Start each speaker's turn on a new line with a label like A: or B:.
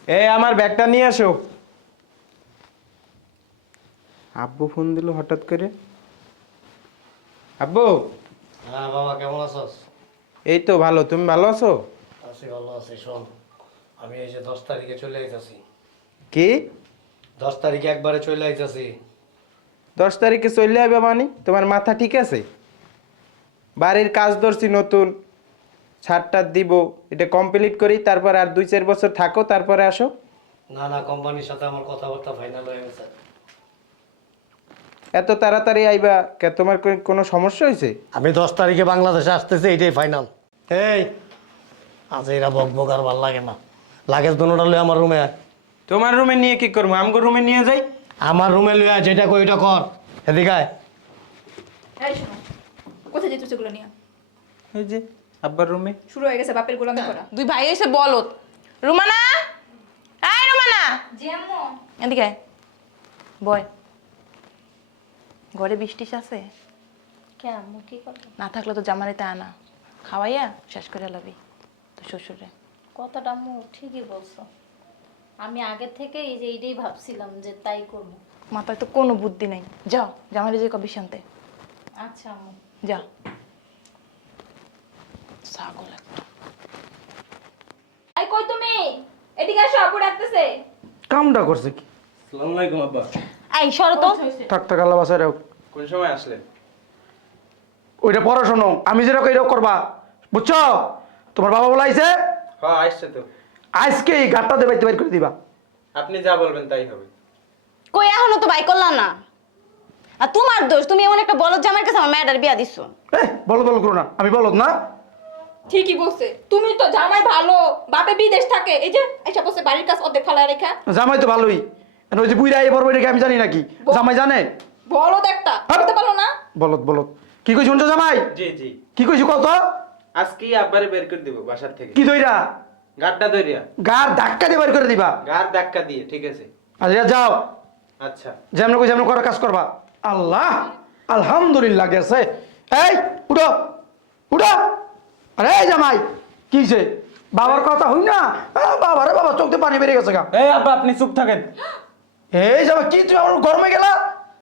A: এই আমার ব্যাগটা নিয়ে আসো। আব্বু ফোন দিল হঠাৎ করে। আব্বু।
B: হ্যাঁ বাবা, কেমন আছস?
A: এই তো ভালো, তুমি ভালো আছো?
B: আছি, ভালো আছি। শোন, আমি এই যে 10 তারিখে চলে আইতাছি।
A: কি?
B: 10 তারিখে একবারে চলে আইতাছি।
A: 10 তারিখে চলে যাবে মানে? তোমার মাথা ঠিক আছে? বাড়ির কাজ ধরছি নতুন, ছাড়টা দিব, এটা কমপ্লিট করি, তারপর আর 2-4 বছর থাকো, তারপরে আসো।
B: না না, কোম্পানির সাথে আমার কথাবার্তা ফাইনাল হয়ে গেছে।
A: এত তাড়াতাড়ি আইবা কে? তোমার কোনো সমস্যা হয়েছে?
B: আমি 10 তারিখে বাংলাদেশে আসতেছি, এটাই ফাইনাল। এই আজ এরা বক বক আর ভাল লাগে না। লাগেজ দোনোটা লয়ে আমার রুমে আয়।
A: তোমার রুমে নিয়ে কি করবো? আমগো রুমে নিয়ে যাই।
B: আমার রুমে লয়ে আয়, যেটা কই ওইটা কর। এদিকে আয়।
C: এই শোনো, কোথায় যেতে সেগুলো নিয়ে?
A: এই যে আব্বার রুমে।
C: শুরু হয়ে গেছে বাপের গোলামি করা।
D: দুই ভাই এসে বলত। রুমানা, আয় রুমানা,
C: জি আম্মু।
D: এদিকে আয়। বয়। ঘরে বৃষ্টি আছে?
E: কে আম্মু কি করবো?
D: না থাকলে তো জামারিতে আনা খাওয়াইয়া শেষ করে লাবি তো শ্বশুরে।
E: কথাটা আম্মু ঠিকই বলছো। আমি আগে থেকে এই যে এইটাই ভাবছিলাম যে তাই করবো।
D: মাথায় তো কোনো বুদ্ধি নাই। যাও জামারি যে কবি শান্তে।
E: আচ্ছা আম্মু।
D: যা। ছাগল একটা।
C: এই কই তুমি? এদিকে আসো, আপু ডাকতেছে।
A: কামটা করছে কি?
F: আসসালামু আলাইকুম আব্বা।
E: এই সরো তো।
A: থাক থাক, আল্লাহ বাসায় রাখো।
F: কোন সময় আসলেন?
A: ওইটা পড়াশোনো, আমি যেটা কই এটা করবা, বুঝছো? তোমার বাবা বলাইছে
F: হ্যাঁ আসছে তো।
A: আজকে এই গাড়টা দিয়ে বাইতে বাইর করে দিবা।
F: আপনি যা বলবেন তাই হবে।
E: কই এখনো তো বাই করলা না। আর তোমার দোষ, তুমি এমন একটা বলদ জামাইয়ের কাছে আমার মেয়েটার বিয়া দিছো।
A: বলো বলো করো না, আমি বলদ না?
C: ঠিকই বলছে, তুমি তো জামাই ভালো, বাপে বিদেশ থাকে, এই যে আইসা বসে বাড়ির কাছে অর্ধেক ফালা রেখা।
A: জামাই তো ভালোই, ওই যে বুইরা এই পড়বো এটাকে আমি জানি নাকি? জামাই জানে?
C: বলদ একটা, বুঝতে পারলো না?
A: বলদ বলদ। কি কই শুনছো জামাই?
F: জি জি।
A: কি কইছো কত?
F: আজকেই আব্বারে বের করে দিব বাসার থেকে।
A: কি দইরা?
F: গাড়টা ধরিয়া।
A: গার ধাক্কা দিয়ে বাইর করে দিবা।
F: গাড় ধাক্কা দিয়ে, ঠিক আছে।
A: আচ্ছা যাও,
F: আচ্ছা।
A: যেমন কই যেমন করার কাজ করবা। আল্লাহ, আলহামদুলিল্লাহ গেছে। এই উঠো উঠো। আরে এই জামাই কি হইছে? বাবার কথা হই না? বাবা রে বাবা, চোখতে পানি বেরিয়ে গেছে গা।
F: এই আব্বা আপনি চুপ থাকেন।
A: এই জামাই কি তুমি আমার গরমে গেলা?